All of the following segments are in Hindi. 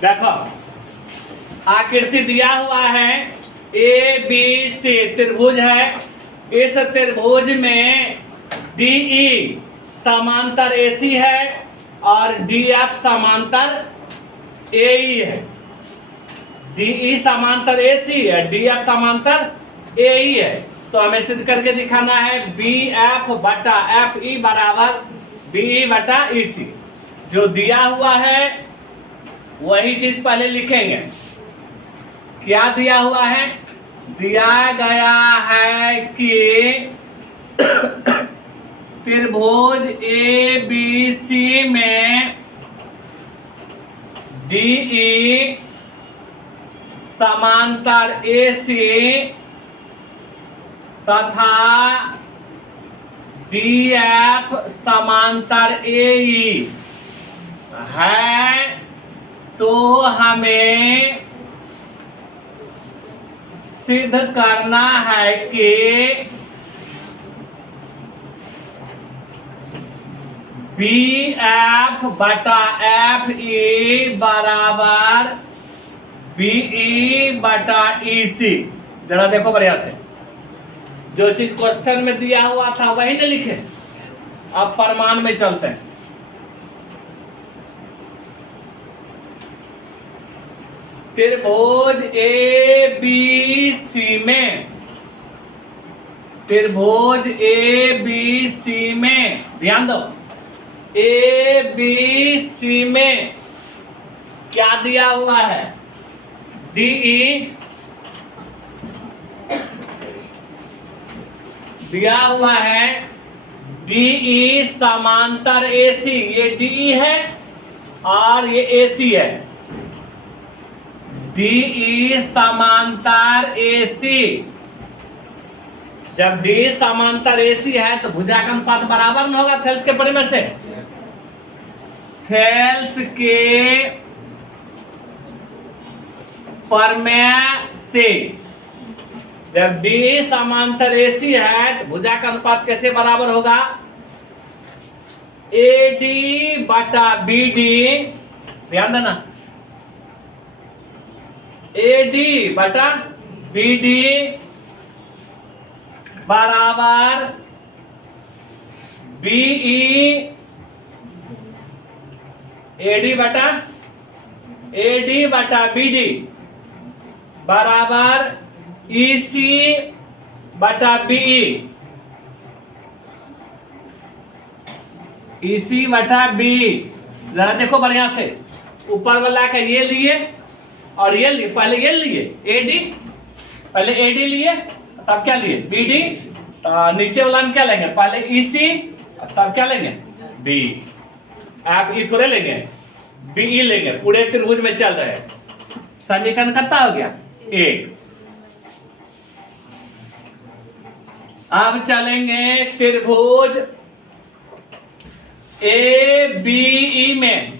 देखो आकृति दिया हुआ है ए बी सी त्रिभुज है। इस त्रिभुज में डी ई समांतर AC है और DF समांतर AE है। DE समांतर AC है, DF समांतर AE है। तो हमें सिद्ध करके दिखाना है BF बटा FE बराबर BE बटा EC। जो दिया हुआ है वही चीज पहले लिखेंगे। क्या दिया हुआ है? दिया गया है कि त्रिभुज ABC में DE समांतर AC तथा DF समांतर AE है। तो हमें सिद्ध करना है कि BF बटा FE बराबर BE बटा EC। जरा देखो बढ़िया से, जो चीज क्वेश्चन में दिया हुआ था वही ना लिखे। अब प्रमाण में चलते हैं। त्रिभुज ABC में, त्रिभुज ABC में ध्यान दो, ABC में क्या दिया हुआ है? DE दिया हुआ है DE समांतर AC। ये DE है और ये AC है। DE समांतर AC। जब DE समांतर AC है तो भुजा का अनुपात बराबर न होगा थेल्स के परिमेय से। थेल्स के परिमेय से जब DE समांतर AC है तो भुजा का अनुपात कैसे बराबर होगा? AD बटा BD। ध्यान देना, AD बटा BD बराबर BE। AD बटा BD बराबर EC बटा BE। EC बटा BE। जरा देखो बढ़िया से, ऊपर वाला का ये लिए और ये लिए। पहले ये लिए AD, पहले AD लिए तब क्या लिए? BD। नीचे वाला में क्या लेंगे? पहले EC तब क्या लेंगे? B। FE थोड़े लेंगे, BE लेंगे। पूरे त्रिभुज में चल रहे हैं। समीकरण कितना हो गया? 1। अब चलेंगे त्रिभुज ABE में।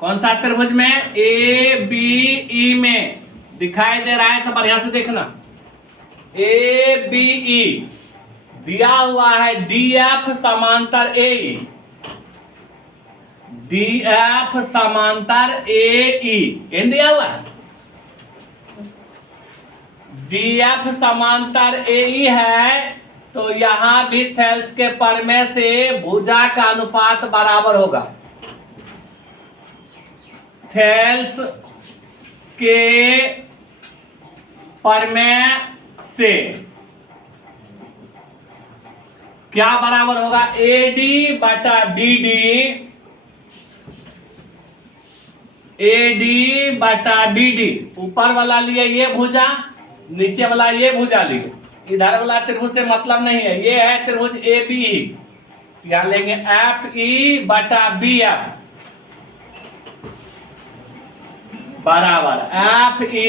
कौन सा त्रिभुज में? ABE में दिखाई दे रहा है तो बढ़िया से देखना। ABE दिया हुआ है DF समांतर AE, DF समांतर AE। इन दिया हुआ है DF समांतर AE है। तो यहां भी थेल्स के परिमेय से भुजा का अनुपात बराबर होगा। थेल्स के परिमेय से क्या बराबर होगा? AD बटा BD, AD बटा BD। ऊपर वाला लिए ये भुजा, नीचे वाला ये भुजा लिए। इधर वाला त्रिभुज से मतलब नहीं है। ये है त्रिभुज ABE। यहां लेंगे FE बटा BF बराबर FE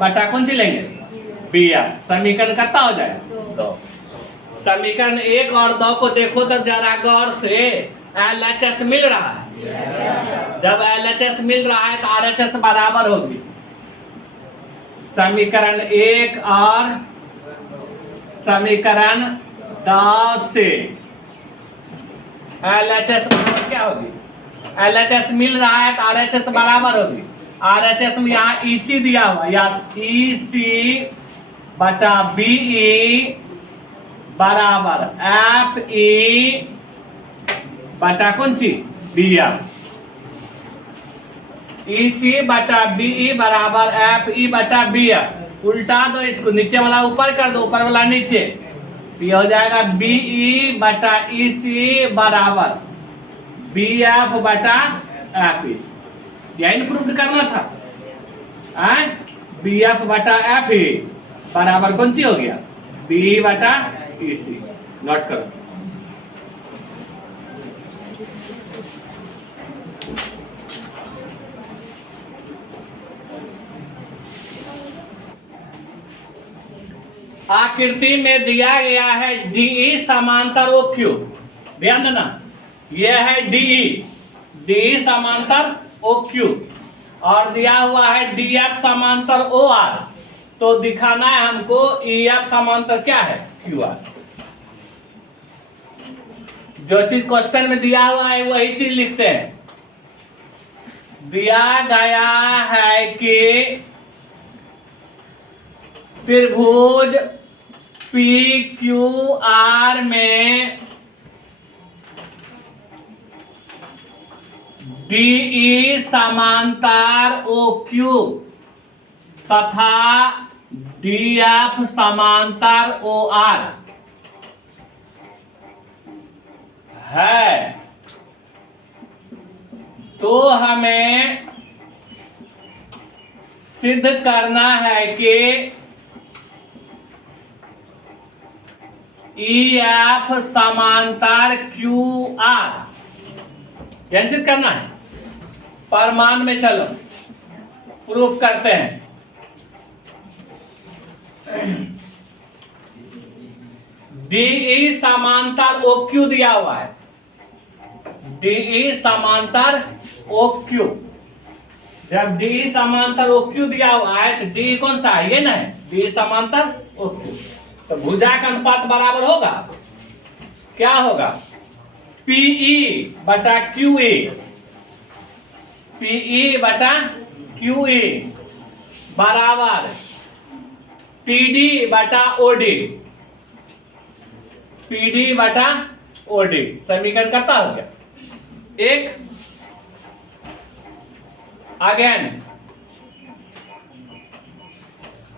बटा कौन सी लेंगे? BF। समीकरण कितना हो जाए? 2। समीकरण 1 और 2 को देखो तो जरा गौर से। LHS मिल रहा है। जब LHS मिल रहा है तो RHS बराबर होगी। समीकरण 1 और समीकरण 2 से LHS बराबर क्या होगी? LHS मिल रहा है तो RHS बराबर होगी। RHS में यहाँ EC दिया हुआ, या EC बटा BE बराबर FE बटा कौन सी BF। EC बटा BE बराबर FE बटा BF। उल्टा दो इसको, नीचे वाला ऊपर कर दो, ऊपर वाला नीचे, ये हो जाएगा BE बटा EC बराबर BF बटा FE। यही प्रूफ करना था। BF बटा FE बराबर कौन सी हो गया BE बटा EC। नोट करो। आकृति में दिया गया है DE समांतर OQ। ध्यान देना, यह है DE समांतर OQ और दिया हुआ है DF समांतर OR। तो दिखाना है हमको EF समांतर क्या है QR। जो चीज क्वेश्चन में दिया हुआ है वही चीज लिखते हैं। दिया गया है कि त्रिभुज PQR में DE समांतर OQ तथा DF समांतर OR है, तो हमें सिद्ध करना है कि EF समांतर QR। यह सिद्ध करना है। प्रमाण में चलो प्रूफ करते हैं। DE समांतर OQ दिया हुआ है, DE समांतर OQ। जब DE समांतर OQ दिया हुआ है तो DE कौन सा है, ये ना है DE समांतर OQ। तो भुजा का अनुपात बराबर होगा, क्या होगा PE बटा QE, PE बटा QE बराबर PD बटा OD, PD बटा OD। समीकरण करता हो गया एक। अगेन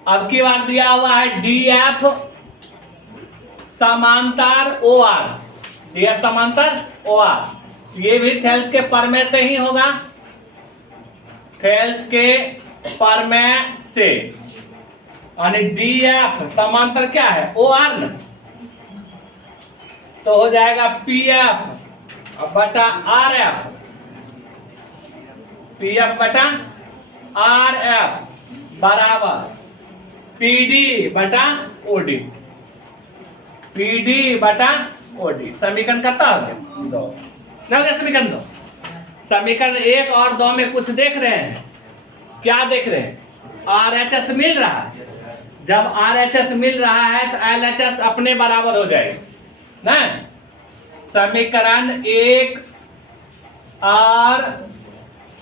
अब की बार दिया हुआ है DF समांतर OR, DF समांतर OR। ये भी थेल्स के प्रमेय से ही होगा, थेल्स के प्रमेय से। यानी DF समांतर क्या है OR न, तो हो जाएगा PF बटा RF, PF बटा RF बराबर PD बटा OD, PD बटा OD। समीकरण करता हो गया दो ना, हो गया समीकरण दो। समीकरण 1 और 2 में कुछ देख रहे हैं, क्या देख रहे हैं, RHS मिल रहा है। जब RHS मिल रहा है तो LHS अपने बराबर हो जाएगा ना। समीकरण 1 और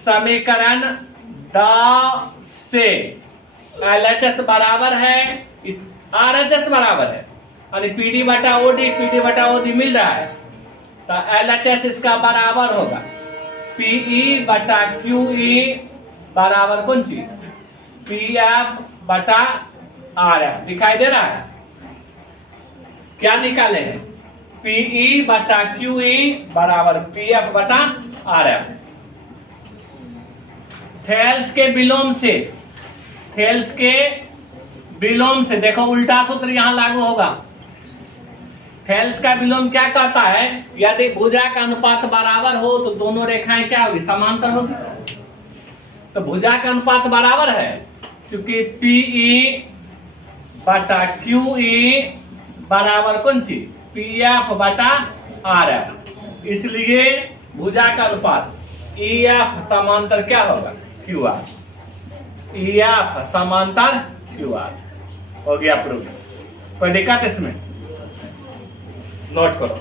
समीकरण 2 से LHS बराबर है, इस RHS बराबर है, यानी PD बटा OD मिल रहा है, तो LHS इसका बराबर होगा PE बटा QE बराबर कौन सी PF बटा RF। दिखाई दे रहा है, क्या निकाले हैं PE बटा QE बराबर PF बटा RF। थेल्स के विलोम से, थेल्स के विलोम से देखो उल्टा सूत्र यहां लागू होगा। थेल्स का विलोम क्या कहता है, यदि भुजा का अनुपात बराबर हो तो दोनों रेखाएं क्या होगी समांतर होगी। तो भुजा का अनुपात बराबर है, क्योंकि PE बटा QE बराबर कौन सी PF बटा RF। इसलिए भुजा का अनुपात EF समांतर क्या होगा QR, EF समांतर QR। हो गया प्रूफ। कोई दिक्कत इसमें, नोट करो।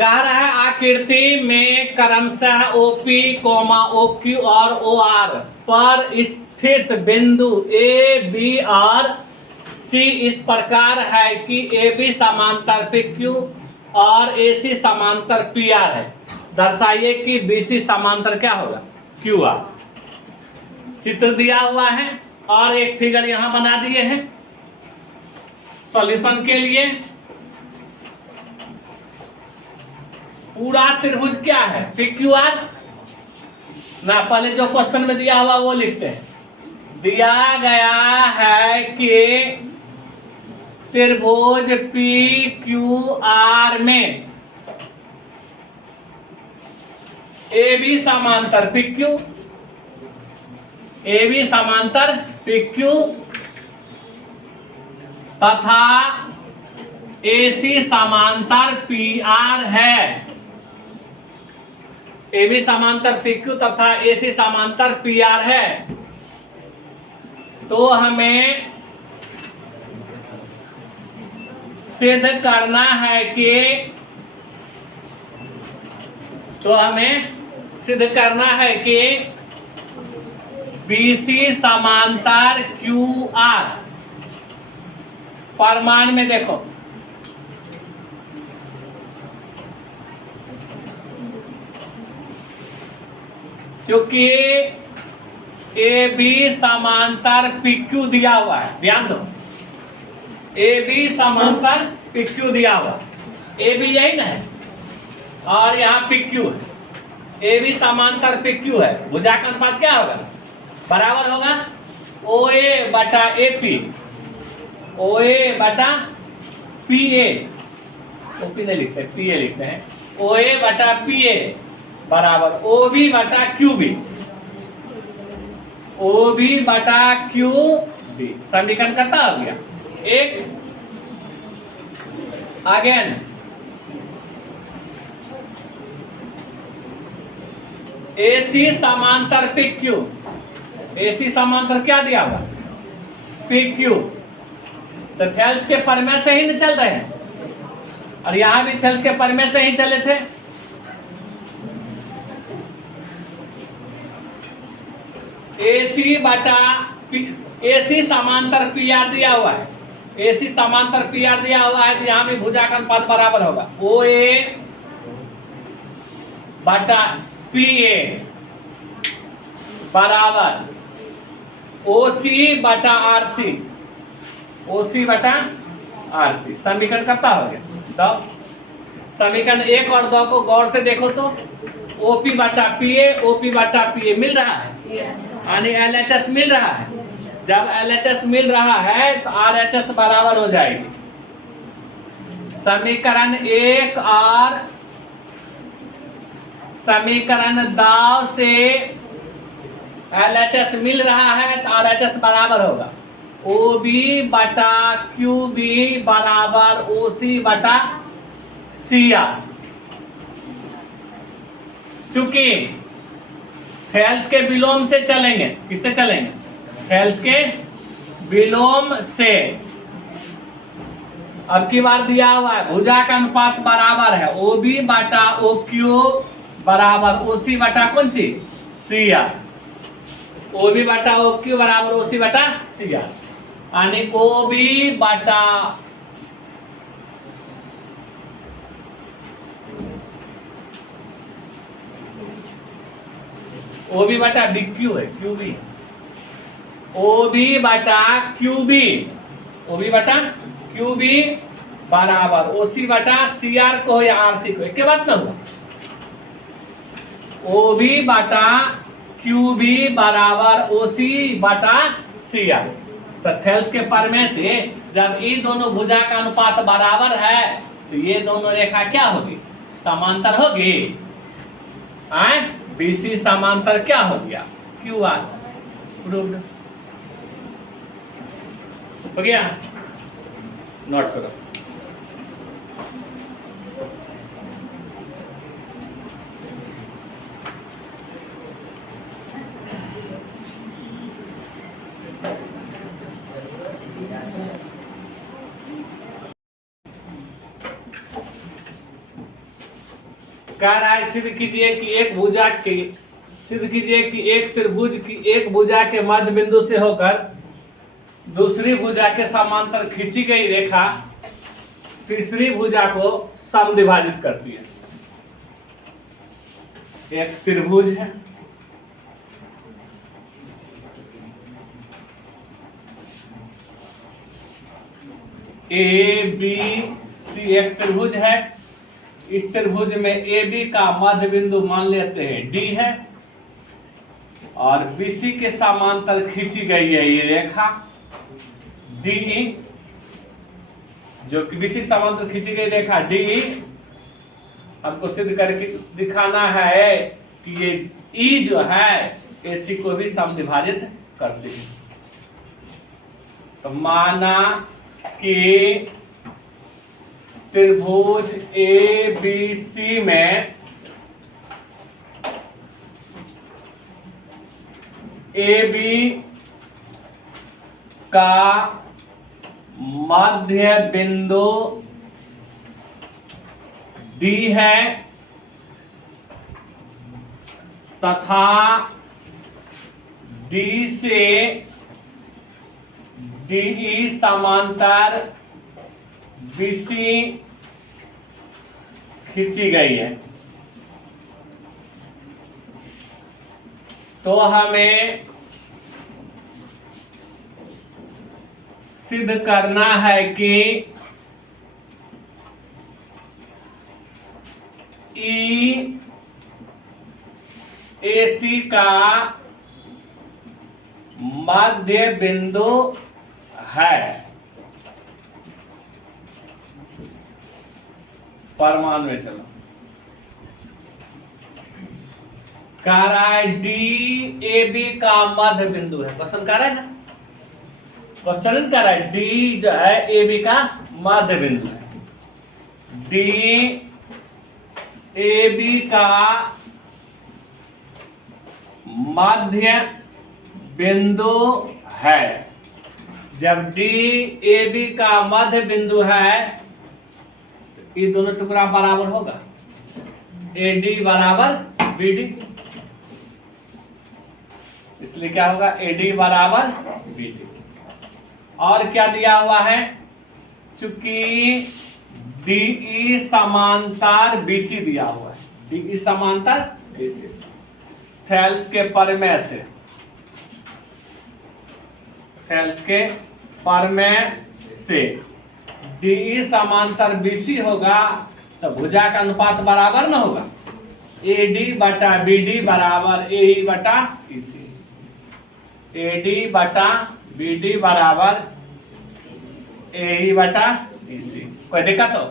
कह रहा है आकृति में क्रमशः ओपी कोमा ओक्यू और ओ आर पर स्थित बिंदु ए बी और सी इस प्रकार है कि ए बी समांतर पी क्यू और ए सी समांतर पी आर है। दर्शाइए कि बी सी समांतर क्या होगा, क्यू आर। चित्र दिया हुआ है और एक फिगर यहां बना दिए हैं सॉल्यूशन के लिए। पूरा त्रिभुज क्या है, पी क्यू आर ना। पहले जो क्वेश्चन में दिया हुआ वो लिखते हैं। दिया गया है कि त्रिभुज पी क्यू आर में ए बी समांतर पी क्यू, ए बी समांतर पी क्यू तथा ए सी समांतर पी आर है। ए बी समांतर पी क्यू तथा ए सी समांतर पी आर है। तो हमें सिद्ध करना है कि BC समांतर QR। प्रमाण में देखो, चूंकि AB समांतर PQ दिया हुआ है, ध्यान दो, AB समांतर PQ दिया हुआ, AB यही ना है और यहाँ PQ है। AB समांतर PQ है, भुजा का अनुपात क्या होगा, बराबर होगा OA बटा AP, OA बटा PA, OP नहीं लिखते, PA लिखते हैं। OA बटा PA बराबर OB बटा QB, OB बटा QB। समीकरण करता हो गया एक। अगेन AC समांतर PQ, AC समांतर क्या दिया हुआ, PQ। तो थेल्स के प्रमेय से ही न चल रहे हैं और यहां भी थेल्स के प्रमेय से ही चले थे। AC बटा AC समांतर PR दिया हुआ है, AC समांतर PR दिया हुआ है तो यहां भी भुजा का अनुपात बराबर होगा OA बटा PA बराबर OC बटा RC, OC बटा RC। समीकरण करता हो गया। तो समीकरण 1 और 2 को गौर से देखो तो OP बटा PA, OP बटा PA मिल रहा है, यानी LHS मिल रहा है। जब LHS मिल रहा है तो RHS बराबर हो जाएगी। समीकरण 1 और समीकरण 2 से LHS मिल रहा है तो RHS बराबर होगा OB बटा QB बराबर OC बटा CR। चूंकि थेल्स के विलोम से चलेंगे, किससे चलेंगे, थेल्स के विलोम से। अब की बार दिया हुआ है भुजा का अनुपात बराबर है OB बटा OQ बराबर OC बटा कौन चीज, CR। OB बटा OQ बराबर OC बटा CR, यानी OB बटा OB बटा BQ है, QB, OB बटा QB, OB बटा QB बराबर OC बटा CR को या RC को, एक के बात ना हुआ। OB बटा QB बराबर OC बटा CR। तो थेल्स के प्रमेय से जब ये दोनों भुजा का अनुपात बराबर है तो ये दोनों रेखा क्या होगी, समांतर होगी। BC समांतर क्या हो गया, QR। प्रूव्ड हो गया, नोट करो। कह रहा है सिद्ध कीजिए कि एक भुजा के सिद्ध कीजिए कि एक त्रिभुज की एक भुजा के मध्य बिंदु से होकर दूसरी भुजा के समांतर खींची गई रेखा तीसरी भुजा को समद्विभाजित करती है। एक त्रिभुज है, ए बी सी एक त्रिभुज है। इस त्रिभुज में ए बी का मध्य बिंदु मान लेते हैं डी है और बीसी के समांतर खींची गई है ये रेखा डी, जो कि बीसी के समांतर खींची गई रेखा डी हमको सिद्ध करके दिखाना है कि ये ई जो है एसी को भी समद्विभाजित करती है। तो माना कि त्रिभुज ए बी सी में ए बी का मध्य बिंदु डी है तथा डी से डीई समांतर बीसी खींची गई है। तो हमें सिद्ध करना है कि ई एसी का मध्य बिंदु है। परमाणु में चलो कह रहा है डी ए बी का मध्य बिंदु है। क्वेश्चन कह रहा है ना, क्वेश्चन कह रहा है डी जो है ए बी का मध्य बिंदु है। डी ए बी का मध्य बिंदु है। जब डी ए बी का मध्य बिंदु है तो ये दोनों टुकड़ा बराबर होगा, ए डी बराबर बी डी, इसलिए क्या होगा ए डी बराबर बी डी। और क्या दिया हुआ है, चूंकि डीई समांतर बीसी दिया हुआ है, डीई समांतर बीसी थेल्स के प्रमेय से, थेल्स के प्रमेय से डीई समांतर बीसी होगा तो भुजा का अनुपात बराबर न होगा, ए डी बटा बी डी बराबर ए ई बटा ई सी, ए डी बटा बी डी बराबर ए ई बटा ई सी। कोई दिक्कत हो?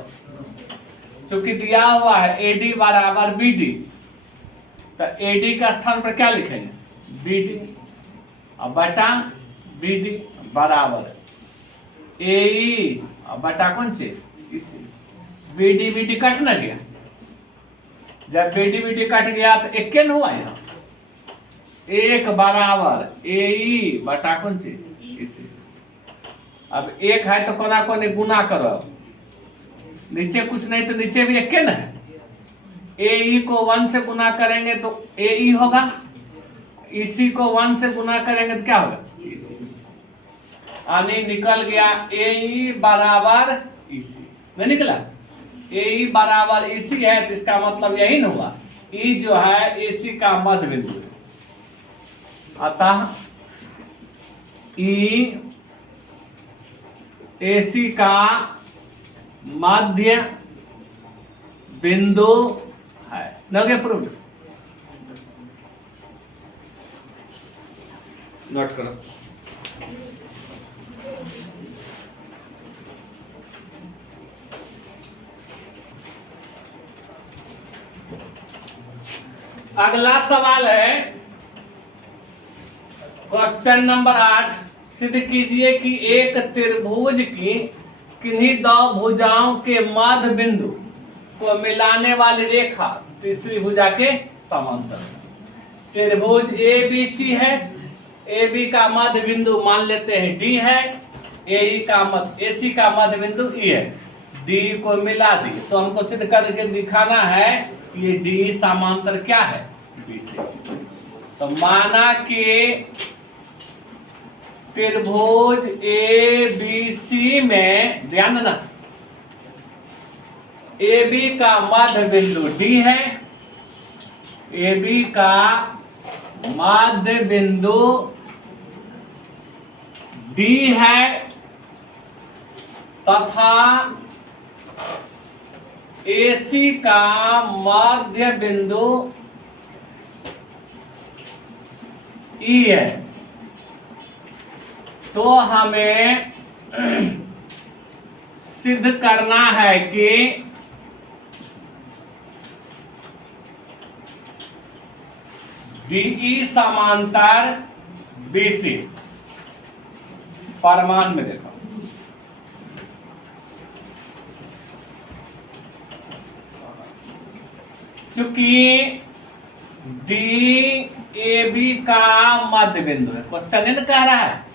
चूंकि दिया हुआ है ए डी बराबर बी डी तो ए डी का स्थान पर क्या लिखेंगे बी डी और बटा बी डी बराबर ए ई और बटा कौन चीज इसी, बी डी कट न गया। जब बी डी कट गया तो एक के न हुआ यहाँ, एक बराबर ए ई बटा कौन चीज इसी। अब एक है तो कोना कोने गुना करो, नीचे कुछ नहीं तो नीचे भी एक के न है, ए ई को 1 से गुना करेंगे तो ए ई होगा, इसी को 1 से गुना करेंगे तो क्या होगा यानी निकल गया ए ई बराबर इसी, नहीं निकला ए ई बराबर इसी है तो इसका मतलब यही न हुआ ई जो है एसी का मध्य बिंदु है। अतः ई एसी का मध्य बिंदु है। न गया प्रूव, नोट करो। अगला सवाल है क्वेश्चन नंबर 8, सिद्ध कीजिए कि एक त्रिभुज की किन्हीं दो भुजाओं के मध्य बिंदु को मिलाने वाली रेखा तीसरी भुजा के समांतर। त्रिभुज ए बी सी है, ए बी का मध्य बिंदु मान लेते हैं डी है, ए का मध्य एसी का मध्य बिंदु ई है, डी को मिला दी। तो हमको सिद्ध करके दिखाना है ये डी समांतर क्या है, बीसी। तो माना कि त्रिभुज ए बी सी में, ध्यान देना, ए बी का मध्य बिंदु डी है, ए बी का मध्य बिंदु डी है, तथा AC का मध्य बिंदु E है। तो हमें सिद्ध करना है कि DE समांतर BC। प्रमाण में देखो, चूंकि DAB का मध्य बिंदु है, क्वेश्चन ने कह रहा है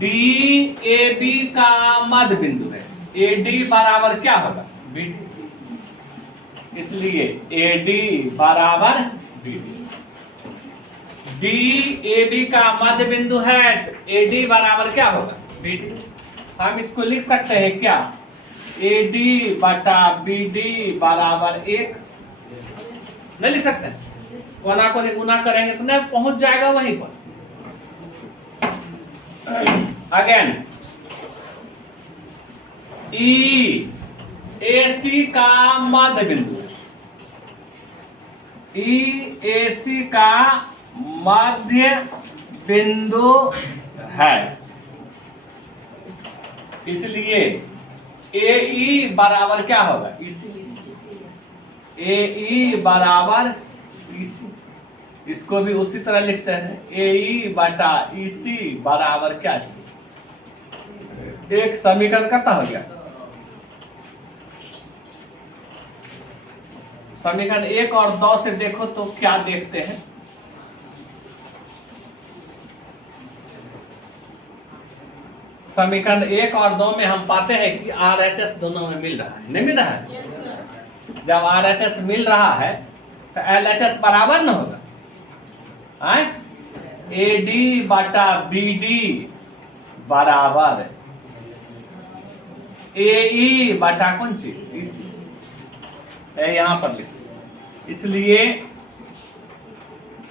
DAB का मध्य बिंदु है, AD बराबर क्या होगा, BD। इसलिए AD बराबर BD। DAB का मध्य बिंदु है तो AD बराबर क्या होगा, BD। हम इसको लिख सकते हैं क्या, AD बटा BD बराबर 1। नहीं लिख सकते, कोना को गुना करेंगे तो नहीं पहुंच जाएगा वहीं पर। अगेन EAC का मध्य बिंदु, EAC का मध्य बिंदु है, इसलिए AE बराबर क्या होगा, EC। AE बराबर EC। इसको भी उसी तरह लिखते हैं, AE बटा EC बराबर क्या है, एक समीकरण कितना हो गया, समीकरण 1 और 2 से देखो तो क्या देखते हैं। समीकरण 1 और 2 में हम पाते हैं कि RHS दोनों में मिल रहा है, नहीं मिल रहा है। yes, sir। जब RHS मिल रहा है तो LHS बराबर न होगा, AD बटा BD बराबर AE बटा कौन चीज, EC है, यहां पर लिखो। इसलिए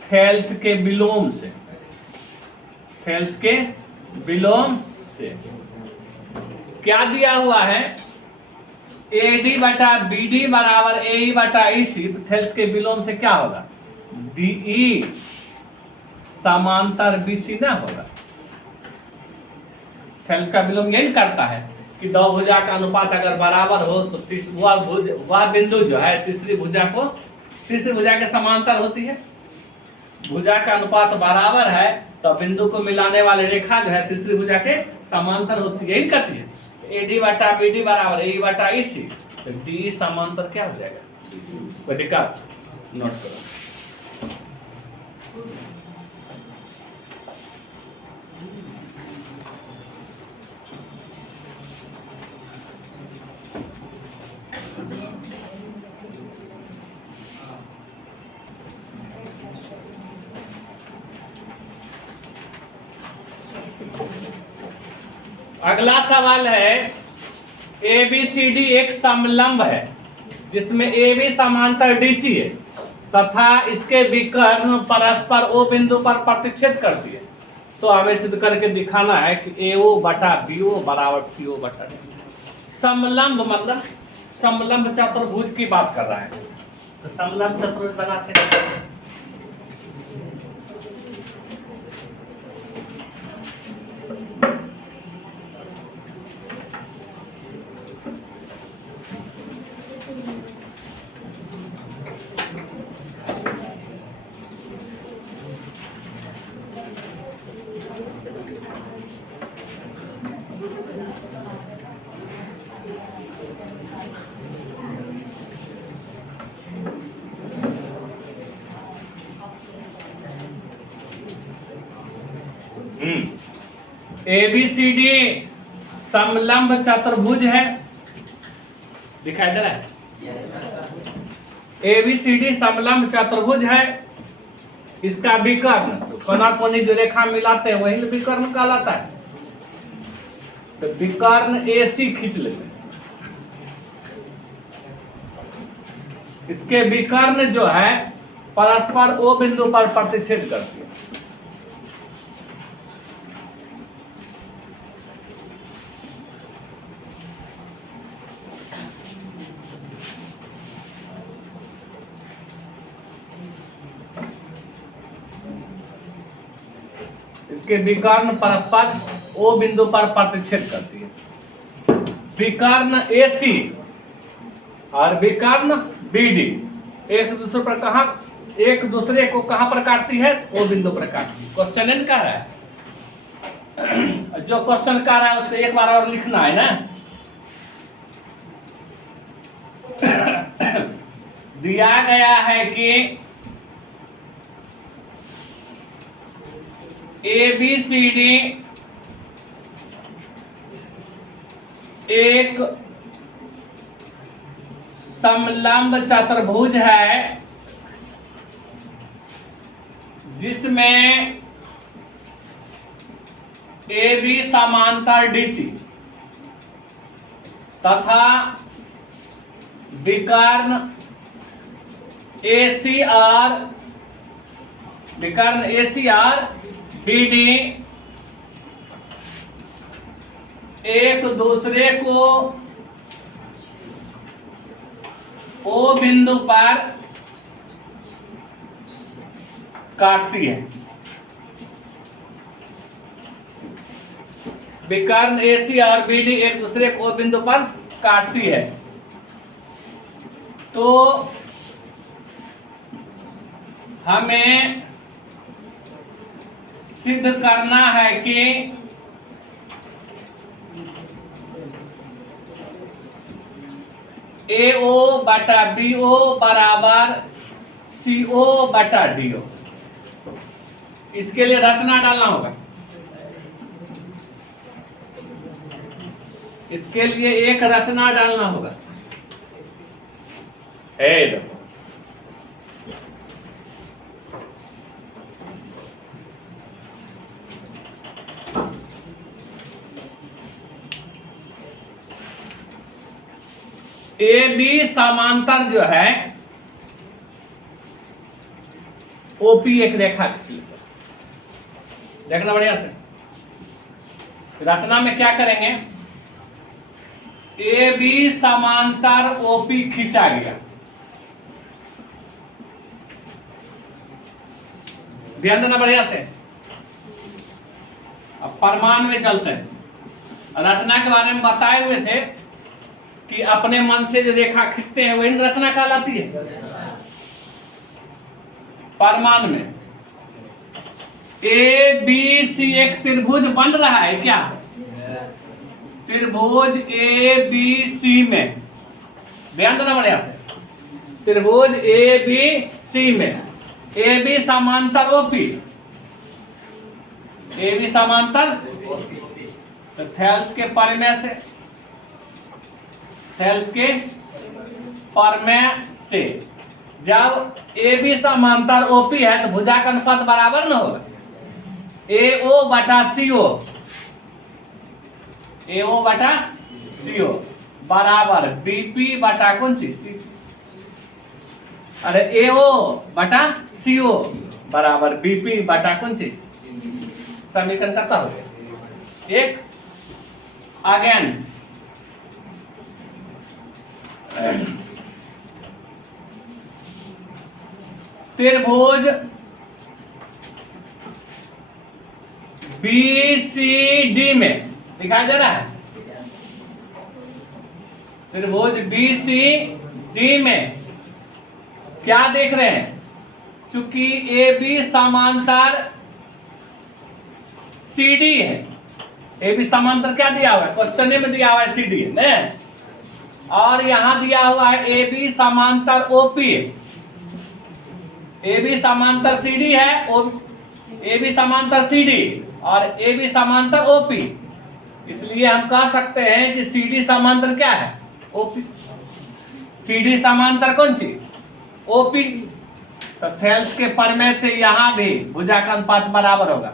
थेल्स के विलोम से, थेल्स के विलोम से क्या दिया हुआ है, AD बटा BD बराबर AE बटा EC। तो थेल्स के विलोम से क्या होगा, DE समांतर BC ना होगा। थेल्स का विलोम यही करता है कि दो भुजा का अनुपात अगर बराबर हो तो वह बिंदु जो है तीसरी भुजा के समांतर होती है। भुजा का अनुपात बराबर है तो बिंदु को मिलाने वाली रेखा जो है तीसरी भुजा के समांतर होती है, यही करती है। AD बटा BD बराबर AE बटा EC, तो DE समांतर क्या हो जाएगा, कोई दिक्कत, नोट करो। अगला सवाल है, ABCD एक समलंब है जिसमें AB समांतर DC है तथा इसके विकर्ण परस्पर O बिंदु पर प्रतिच्छेद करती है। तो हमें सिद्ध करके दिखाना है कि AO बटा BO बराबर CO बटा D। समलंब मतलब समलंब चतुर्भुज की बात कर रहा है, तो समलंब चतुर्भुज बनाते हैं। ABCD समलंब चतुर्भुज है दिखाई दे रहा है? ABCD समलंब चतुर्भुज है, इसका विकर्ण कोना कोनी जो रेखा मिलाते हैं वही विकर्ण कहलाता है। तो विकर्ण AC खींच लेते हैं, इसके विकर्ण जो है परस्पर O बिंदु पर प्रतिच्छेद करती है। इसके विकर्ण परस्पर O बिंदु पर प्रतिच्छेद करती है। विकर्ण AC और विकर्ण BD एक दूसरे को कहां पर काटती है? O बिंदु पर काटती है। क्वेश्चन एंड कह रहा है, जो क्वेश्चन कह रहा है उसको एक बार और लिखना है ना। दिया गया है कि ABCD एक समलंब चतुर्भुज है जिसमें AB समांतर DC तथा विकर्ण AC और BD एक दूसरे को O बिंदु पर काटती है। विकर्ण AC और BD एक दूसरे को O बिंदु पर काटती है। तो हमें सिद्ध करना है कि AO बटा BO बराबर CO बटा DO। इसके लिए रचना डालना होगा। इसके लिए एक रचना डालना होगा। देखो AB समांतर जो है OP एक रेखा खींच लेते, देखना बढ़िया से। रचना में क्या करेंगे? AB समांतर OP खींचा गया, ध्यान देना बढ़िया से। अब प्रमाण में चलते हैं। रचना के बारे में बताए हुए थे कि अपने मन से जो रेखा खींचते हैं वही रचना कहलाती है। प्रमाण में ABC एक त्रिभुज बन रहा है क्या? त्रिभुज ABC में, ध्यान देना बढ़िया से। त्रिभुज ABC में AB समांतर OP, AB समांतर तो थेल्स के प्रमेय से, थेल्स के प्रमेय से जब AB समांतर OP है तो भुजा का अनुपात बराबर न होगा। AO बटा CO, AO बटा CO बराबर BP बटा कौन चीज? CP। अरे AO बटा CO बराबर BP बटा कौन चीज? समीकरण करता हो गया। एक अगेन त्रिभुज BCD में दिखाई दे रहा है। त्रिभुज BCD में क्या देख रहे हैं? चूंकि AB समांतर CD है, AB समांतर क्या दिया हुआ है? क्वेश्चन में दिया हुआ है CD है, और यहां दिया हुआ है AB समांतर OP है। AB समांतर CD है, AB समांतर CD और AB समांतर OP। इसलिए हम कह सकते हैं कि CD समांतर क्या है? OP। CD समांतर कौन सी? OP। तो थेल्स के परमेय से यहां भी भुजा का अनुपात बराबर होगा।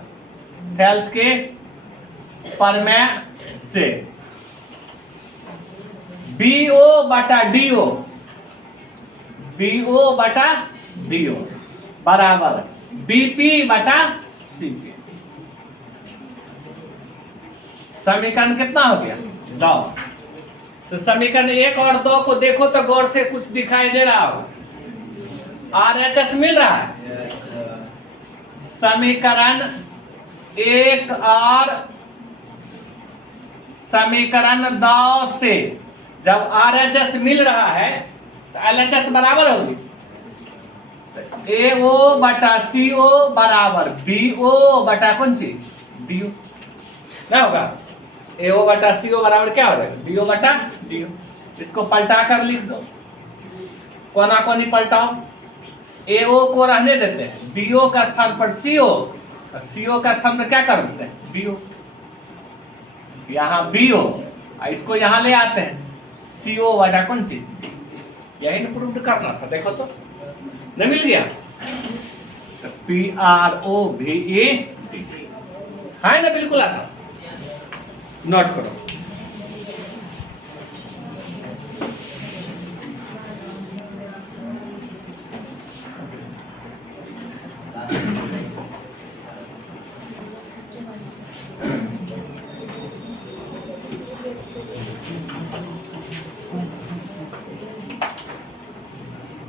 थेल्स के परमेय से BO बटा DO, BO बटा DO बराबर BP बटा CP। समीकरण कितना हो गया? 2। तो समीकरण 1 और 2 को देखो तो गौर से कुछ दिखाई दे रहा हो। RHS मिल रहा है। समीकरण 1 और समीकरण 2 से जब RHS मिल रहा है तो LHS बराबर होगी। AO बटा CO बराबर BO बटा कौन सी? DO ना होगा। AO बटा CO बराबर क्या हो जाएगा? BO बटा DO। इसको पलटा कर लिख दो, कोना कोनी पलटाओ। AO को रहने देते हैं, BO का स्थान पर CO, CO का स्थान पर क्या कर देते हैं? BO। यहाँ BO, इसको यहाँ ले आते हैं, CO बटा कौन सी? यही ना प्रूव करना था। देखो तो नहीं मिल गया? तो PROVE है ना, बिल्कुल आसान। नोट करो।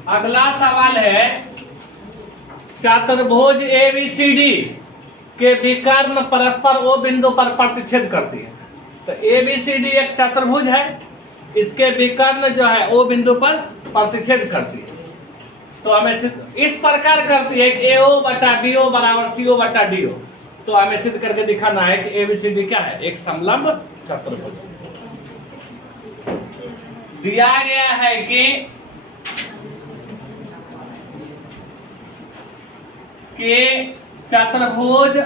अगला सवाल है, चतुर्भुज ABCD के विकर्ण परस्पर O बिंदु पर प्रतिच्छेद करती है। तो ABCD एक चतुर्भुज है, इसके विकर्ण जो है O बिंदु पर प्रतिच्छेद करती है। तो हमें इस प्रकार करती है कि AO बटा BO बराबर CO बटा DO। तो हमें सिद्ध करके दिखाना है कि ABCD क्या है? एक समलंब चतुर्भुज। दिया गया है कि चतुर्भुज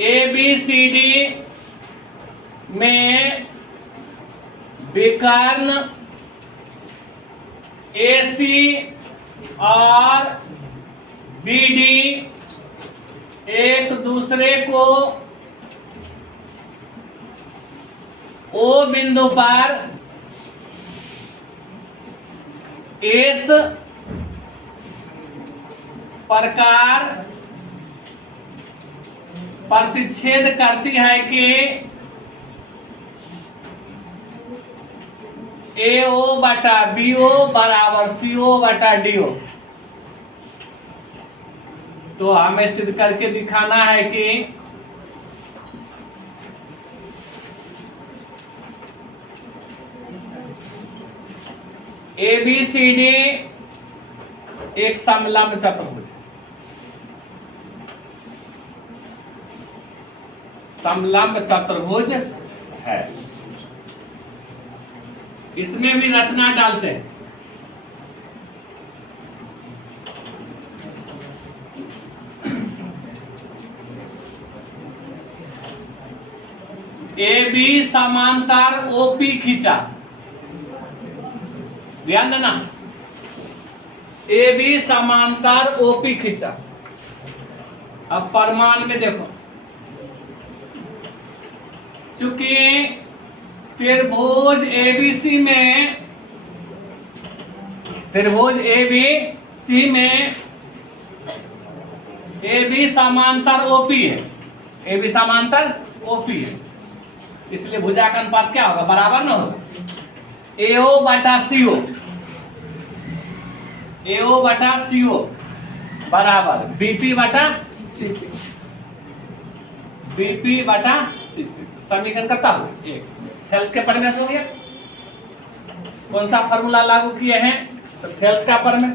ABCD में विकर्ण AC और BD एक दूसरे को O बिंदु पर इस प्रकार प्रतिच्छेद करती है कि AO बटा BO बराबर CO बटा DO। तो हमें सिद्ध करके दिखाना है कि ABCD एक समलंब चतुर्भुज, समलंब चतुर्भुज है। इसमें भी रचना डालते हैं। AB समांतर OP खींचा, ध्यान देना। AB समांतर OP खींचा। अब प्रमाण में देखो, चूंकि त्रिभुज ABC में AB समांतर OP है, AB समांतर OP है, इसलिए भुजा का अनुपात क्या होगा? बराबर ना होगा। AO बटा CO, AO बटा CO बराबर BP बटा CP, BP बटा CP। समीकरण कितना हो गया? 1। थेल्स के परमेय हो गया। कौन सा फॉर्मूला लागू किए हैं? तो थेल्स का परमेय।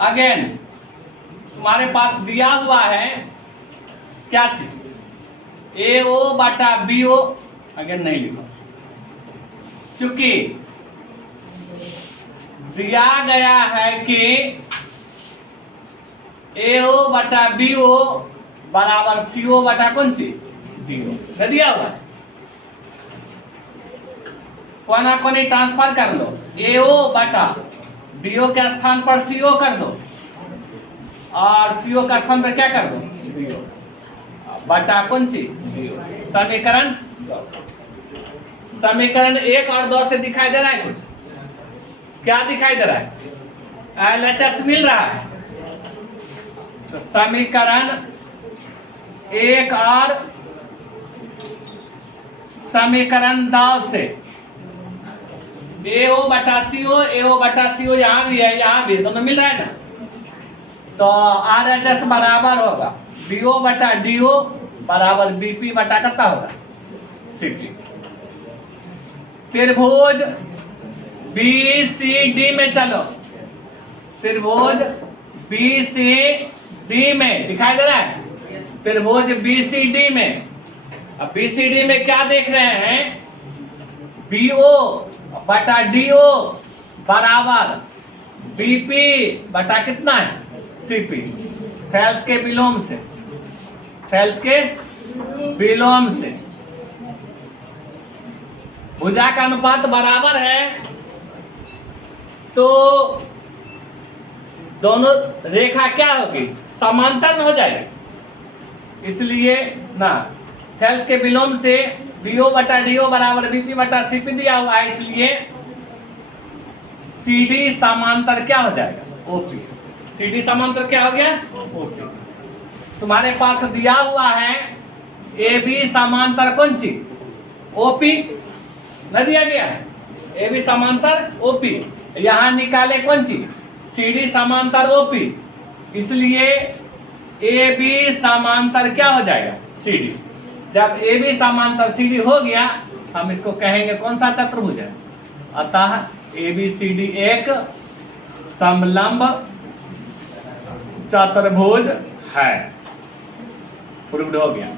अगेन तुम्हारे पास दिया हुआ है क्या चीज? AO बटा BO, अगेन नहीं लिखो, चूंकि दिया गया है कि AO बटा BO बराबर CO बटा कौन सी DO दिया हुआ है। कोना कोनी ट्रांसफर कर लो, AO बटा BO के स्थान पर CO कर दो और CO का स्थान पर क्या कर दो BO बटा कौन सी समीकरण 1 और 2 से दिखाई दे रहा है कुछ? क्या दिखाई दे रहा है? LHS मिल रहा है। तो समीकरण 1 और समीकरण 2 से AO बटा CO यहाँ भी है, यहाँ भी दोनों मिल रहा है ना। तो RHS बराबर होगा BO बटा DO बराबर BP बटा कितना होगा CT। त्रिभुज BCD में चलो, त्रिभुज BCD में दिखाई दे रहा है, त्रिभुज BCD में। अब BCD में क्या देख रहे हैं? BO बटा DO बराबर BP बटा कितना है CP। थेल्स के विलोम से, थेल्स के विलोम से भुजा का अनुपात बराबर है तो दोनों रेखा क्या होगी? समांतर में हो जाएगी। इसलिए ना थेल्स के विलोम से BO बटा DO बराबर BP बटा CP दिया हुआ है, इसलिए CD समांतर क्या हो जाएगा? OP। CD समांतर क्या हो गया? OP। तुम्हारे पास दिया हुआ है AB समांतर कौन सी OP न दिया गया है, AB समांतर OP। यहां निकाले कौन सी CD समांतर OP, इसलिए AB समांतर क्या हो जाएगा CD। जब AB समांतर CD हो गया हम इसको कहेंगे कौन सा चतुर्भुज है। अतः ABCD एक समलंब चतुर्भुज है। प्रूव्ड हो गया।